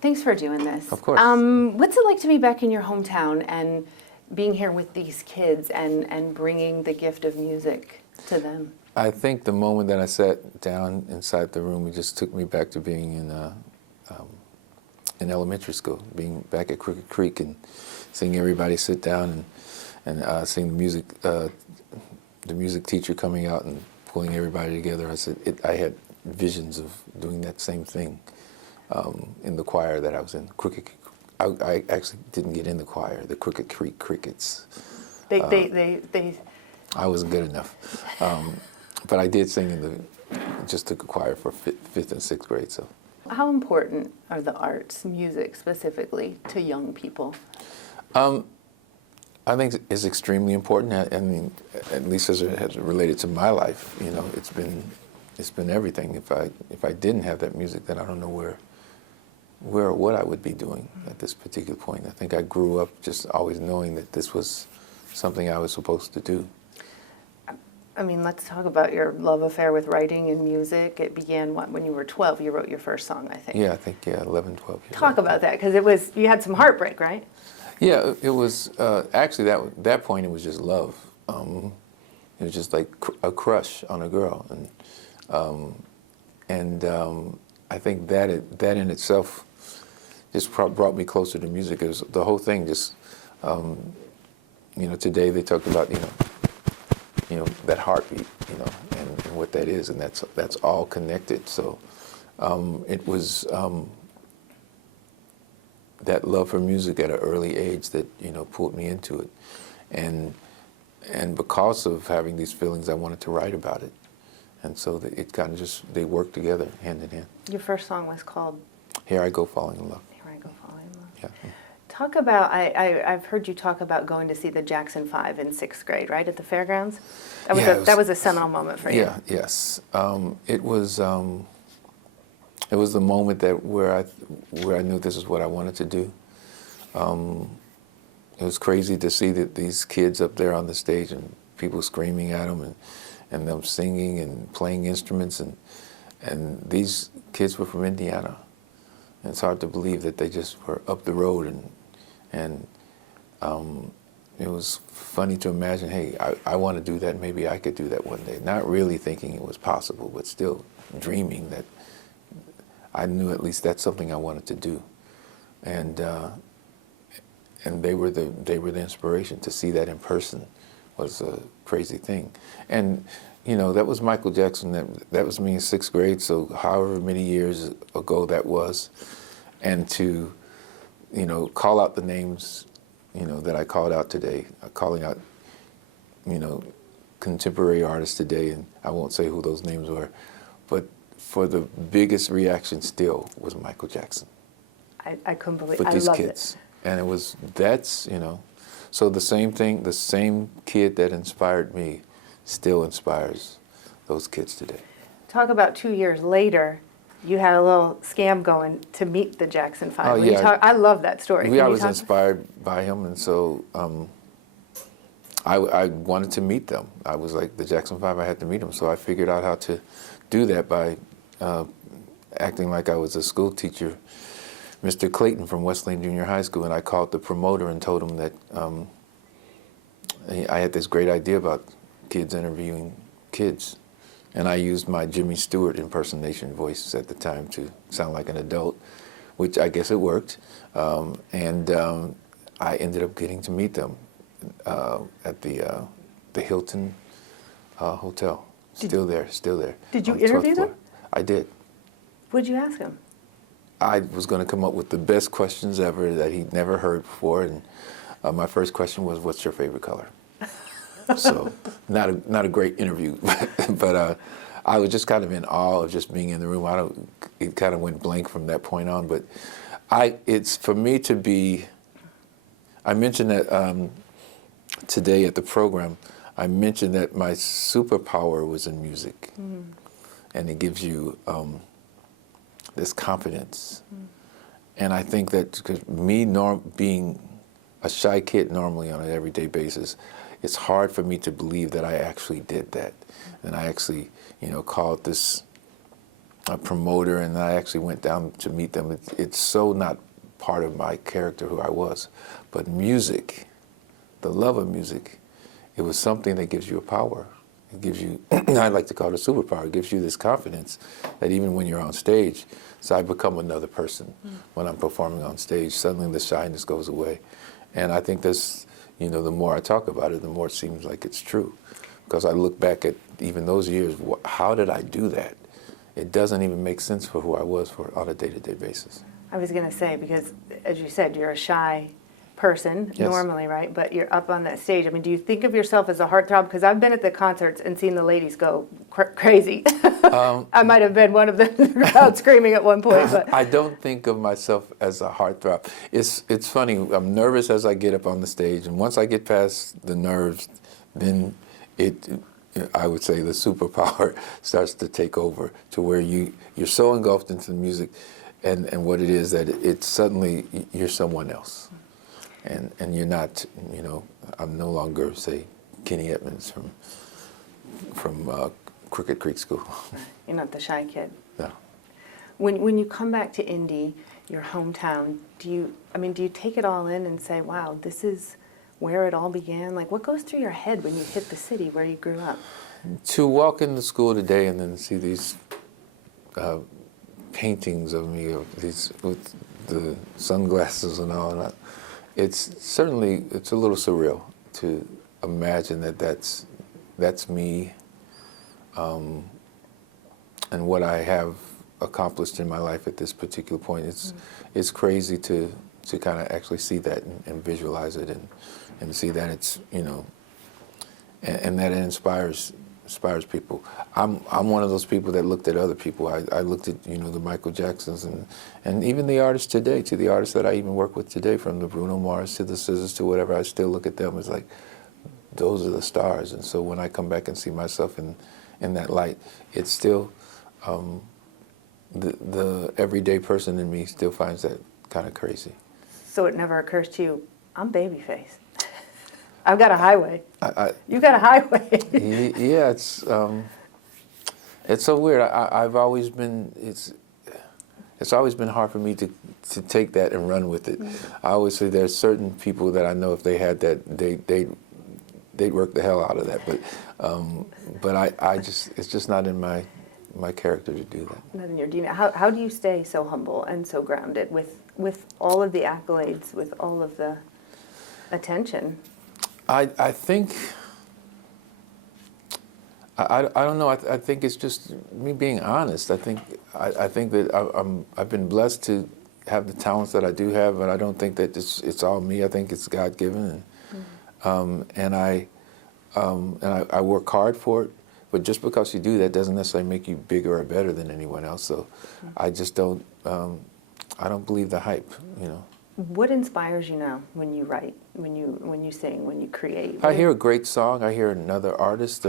Thanks for doing this. Of course. What's it like to be back in your hometown and being here with these kids and bringing the gift of music to them? I think the moment that I sat down inside the room, it just took me back to being in elementary school, being back at Crooked Creek and seeing everybody sit down and seeing the music teacher coming out and pulling everybody together. I had visions of doing that same thing in the choir that I was in. I actually didn't get in the choir, the Crooked Creek Crickets. I wasn't good enough. But I did sing just took a choir for fifth and sixth grade. So, how important are the arts, music specifically, to young people? I think it's extremely important. I mean, at least as it has related to my life, you know, it's been everything. If I didn't have that music, then I don't know where or what I would be doing at this particular point. I think I grew up just always knowing that this was something I was supposed to do. I mean, let's talk about your love affair with writing and music. It began, when you were 12, you wrote your first song, I think. Yeah, I think, 11, 12 years. Talk about that, because you had some heartbreak, right? Yeah, it was, actually, that point, it was just love. It was just like a crush on a girl. And I think that in itself just brought me closer to music. It was the whole thing just, you know, today they talk about, you know, that heartbeat, you know, and what that is, and that's all connected. So it was that love for music at an early age that, you know, pulled me into it, and because of having these feelings, I wanted to write about it, and so it kind of they worked together hand in hand. Your first song was called "Here I Go Falling in Love." Here I Go Falling in Love. Yeah. Talk about, I've heard you talk about going to see the Jackson 5 in 6th grade, right, at the fairgrounds? That was a seminal moment for you. Yeah, yes. It was the moment where I knew this is what I wanted to do. It was crazy to see these kids up there on the stage and people screaming at them and them singing and playing instruments, and these kids were from Indiana. And it's hard to believe that they just were up the road, and it was funny to imagine, hey, I want to do that, maybe I could do that one day. Not really thinking it was possible, but still dreaming that I knew at least that's something I wanted to do. And they were the inspiration. To see that in person was a crazy thing. And you know, that was Michael Jackson. That was me in 6th grade. So however many years ago that was, and to, you know, call out the names, you know, that I called out today, calling out, you know, contemporary artists today, and I won't say who those names were, but for the biggest reaction still was Michael Jackson. I couldn't believe it. I With these loved kids. It. And that's, you know, so the same thing, the same kid that inspired me still inspires those kids today. Talk about 2 years later, you had a little scam going to meet the Jackson 5. Oh, yeah. I love that story. I was inspired by him, and so I wanted to meet them. I was like, the Jackson 5, I had to meet them, so I figured out how to do that by acting like I was a school teacher, Mr. Clayton from Wesleyan Junior High School, and I called the promoter and told him that I had this great idea about kids interviewing kids. And I used my Jimmy Stewart impersonation voice at the time to sound like an adult, which I guess it worked. And I ended up getting to meet them at the Hilton Hotel. Still there. Did you interview them? I did. What did you ask them? I was going to come up with the best questions ever that he'd never heard before. And my first question was, what's your favorite color? So not a great interview, but I was just kind of in awe of just being in the room. It kind of went blank from that point on. But it's for me to be. I mentioned that today at the program. I mentioned that my superpower was in music, and it gives you this confidence. And I think that because me being a shy kid normally on an everyday basis, it's hard for me to believe that I actually did that. And I actually, you know, called this a promoter, and I actually went down to meet them. It's so not part of my character, who I was. But music, the love of music, it was something that gives you a power. It gives you, I like to call it a superpower. It gives you this confidence that even when you're on stage, so I become another person when I'm performing on stage. Suddenly the shyness goes away. And I think this, you know, the more I talk about it, the more it seems like it's true. Because I look back at even those years, how did I do that? It doesn't even make sense for who I was on a day-to-day basis. I was going to say, because as you said, you're a shy person normally, right? But you're up on that stage. I mean, do you think of yourself as a heartthrob? Because I've been at the concerts and seen the ladies go crazy. I might have been one of them in the crowd screaming at one point. But I don't think of myself as a heartthrob. It's funny. I'm nervous as I get up on the stage, and once I get past the nerves, then I would say the superpower starts to take over, to where you're so engulfed into the music and what it is that it's suddenly you're someone else. And you're not, you know, I'm no longer, say, Kenny Edmonds from Crooked Creek School. You're not the shy kid. No. When you come back to Indy, your hometown, do you take it all in and say, wow, this is where it all began? Like, what goes through your head when you hit the city where you grew up? To walk into school today and then see these paintings of me, with the sunglasses and all that, it's a little surreal to imagine that that's me, and what I have accomplished in my life at this particular point. It's crazy to kind of actually see that and visualize it and see that it's, you know, and that it inspires people. I'm one of those people that looked at other people. I looked at, you know, the Michael Jacksons and even the artists today, to the artists that I even work with today, from the Bruno Mars to the SZA to whatever. I still look at them as like, those are the stars. And so when I come back and see myself in that light, it's still the everyday person in me still finds that kind of crazy. So it never occurs to you, I'm Babyface. I've got a highway. You've got a highway. Yeah, it's so weird. I've always been, it's always been hard for me to take that and run with it. I always say there's certain people that I know if they had that, they'd work the hell out of that. But it's just not in my character to do that. Not in your DNA. How do you stay so humble and so grounded with all of the accolades, with all of the attention? I think, I don't know, I think it's just me being honest. I think that I've been blessed to have the talents that I do have, but I don't think that it's all me. I think it's God-given, and I work hard for it. But just because you do that doesn't necessarily make you bigger or better than anyone else. So I just don't, I don't believe the hype, you know. What inspires you now when you write, when you sing, when you create? I hear a great song. I hear another artist.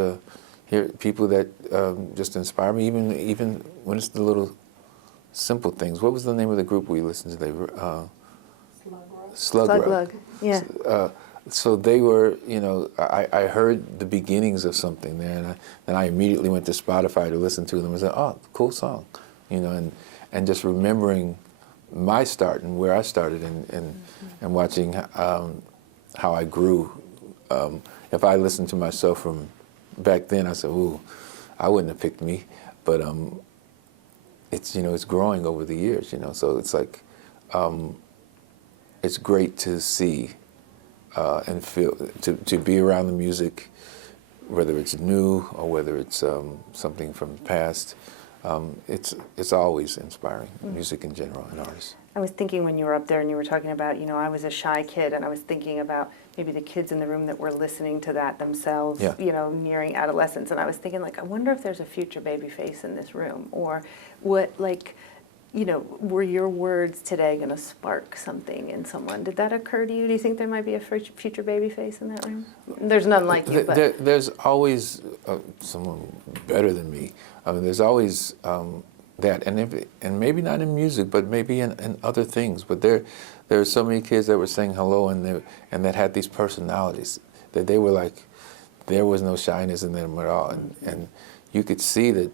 Hear people that just inspire me. Even when it's the little simple things. What was the name of the group we listened to? They were Slug Rug. Yeah. So they were, you know, I heard the beginnings of something there, and then I immediately went to Spotify to listen to them and said, oh, cool song, you know, and just remembering my start and where I started and watching how I grew. If I listened to myself from back then, I said, ooh, I wouldn't have picked me. But it's, you know, it's growing over the years, you know, so it's like, it's great to see and feel, to be around the music, whether it's new or whether it's something from the past. It's always inspiring, music in general and artists. I was thinking when you were up there and you were talking about, you know, I was a shy kid, and I was thinking about maybe the kids in the room that were listening to that themselves, you know, nearing adolescence. And I was thinking, like, I wonder if there's a future Babyface in this room, or what, like, you know, were your words today going to spark something in someone? Did that occur to you? Do you think there might be a future Babyface in that room? There's none like you, but there's always someone better than me. I mean, there's always that, and maybe not in music, but maybe in other things. But there are so many kids that were saying hello, and that had these personalities that they were like, there was no shyness in them at all, and you could see that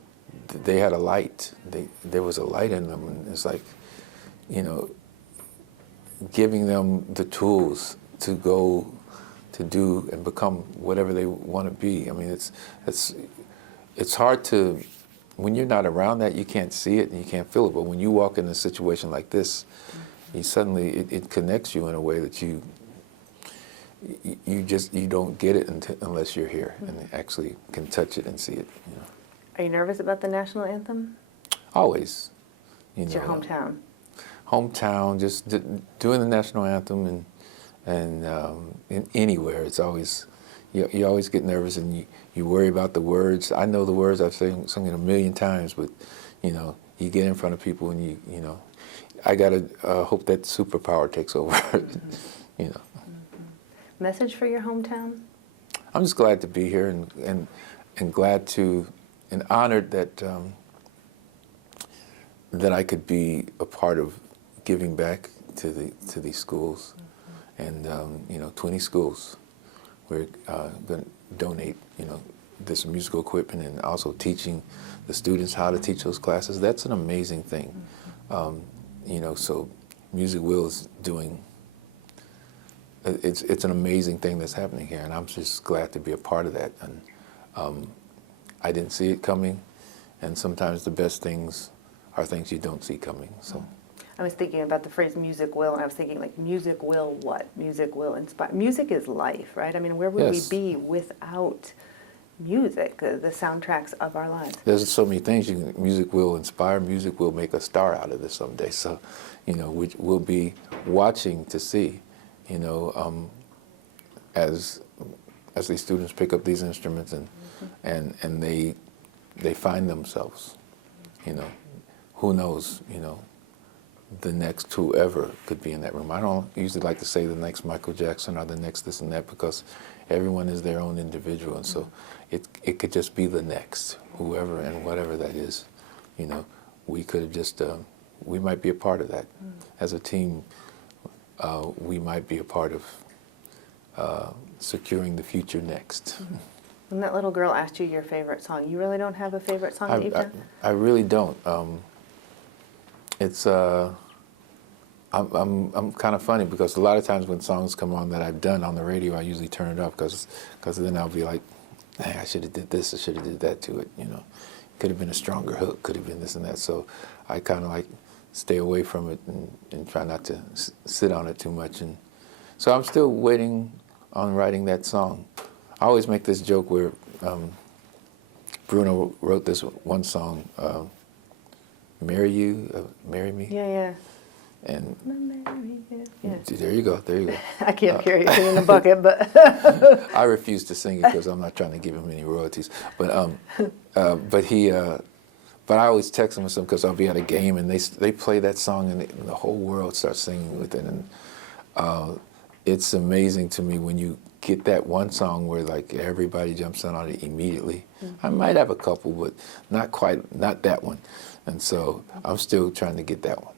they had a light. There was a light in them, and it's like, you know, giving them the tools to go to do and become whatever they want to be. I mean, it's hard to, when you're not around that, you can't see it and you can't feel it. But when you walk in a situation like this, you suddenly, it connects you in a way that you don't get it unless you're here and actually can touch it and see it. You know. Are you nervous about the national anthem? Always. It's your hometown. Hometown, just doing the national anthem and in anywhere, it's always, you always get nervous and you worry about the words. I know the words, I've sung it a million times, but you know, you get in front of people and you know, I gotta hope that Superpower takes over. You know. Message for your hometown? I'm just glad to be here and glad to, and honored that that I could be a part of giving back to these schools, and you know, 20 schools. We're going to donate, you know, this musical equipment and also teaching the students how to teach those classes. That's an amazing thing. You know, so Music Will is doing. It's an amazing thing that's happening here, and I'm just glad to be a part of that. And I didn't see it coming, and sometimes the best things are things you don't see coming. So. I was thinking about the phrase music will, and I was thinking, like, music will what? Music will inspire. Music is life, right? I mean, where would we be without music, the soundtracks of our lives? There's so many things. Music will inspire. Music will make a star out of this someday. So, you know, we'll be watching to see, you know, as these students pick up these instruments and they find themselves, you know, who knows, you know, the next whoever could be in that room. I don't usually like to say the next Michael Jackson or the next this and that, because everyone is their own individual, and so it could just be the next whoever and whatever that is. You know, we could have just we might be a part of that as a team. We might be a part of securing the future next. When that little girl asked you your favorite song, you really don't have a favorite song that you've done? I really don't. It's I'm kind of funny, because a lot of times when songs come on that I've done on the radio, I usually turn it up, because then I'll be like, hey, I should have did this, I should have did that to it, you know. Could have been a stronger hook, could have been this and that. So I kind of like stay away from it and try not to sit on it too much. And so I'm still waiting on writing that song. I always make this joke where Bruno wrote this one song, Marry You, Marry Me? Yeah, yeah. And yeah. There you go, there you go. I can't hear you in the bucket, but I refuse to sing it because I'm not trying to give him any royalties. But but I always text him or something, because I'll be at a game and they play that song and the whole world starts singing with it. And it's amazing to me when you get that one song where like everybody jumps in on it immediately. I might have a couple, but not that one. And so I'm still trying to get that one.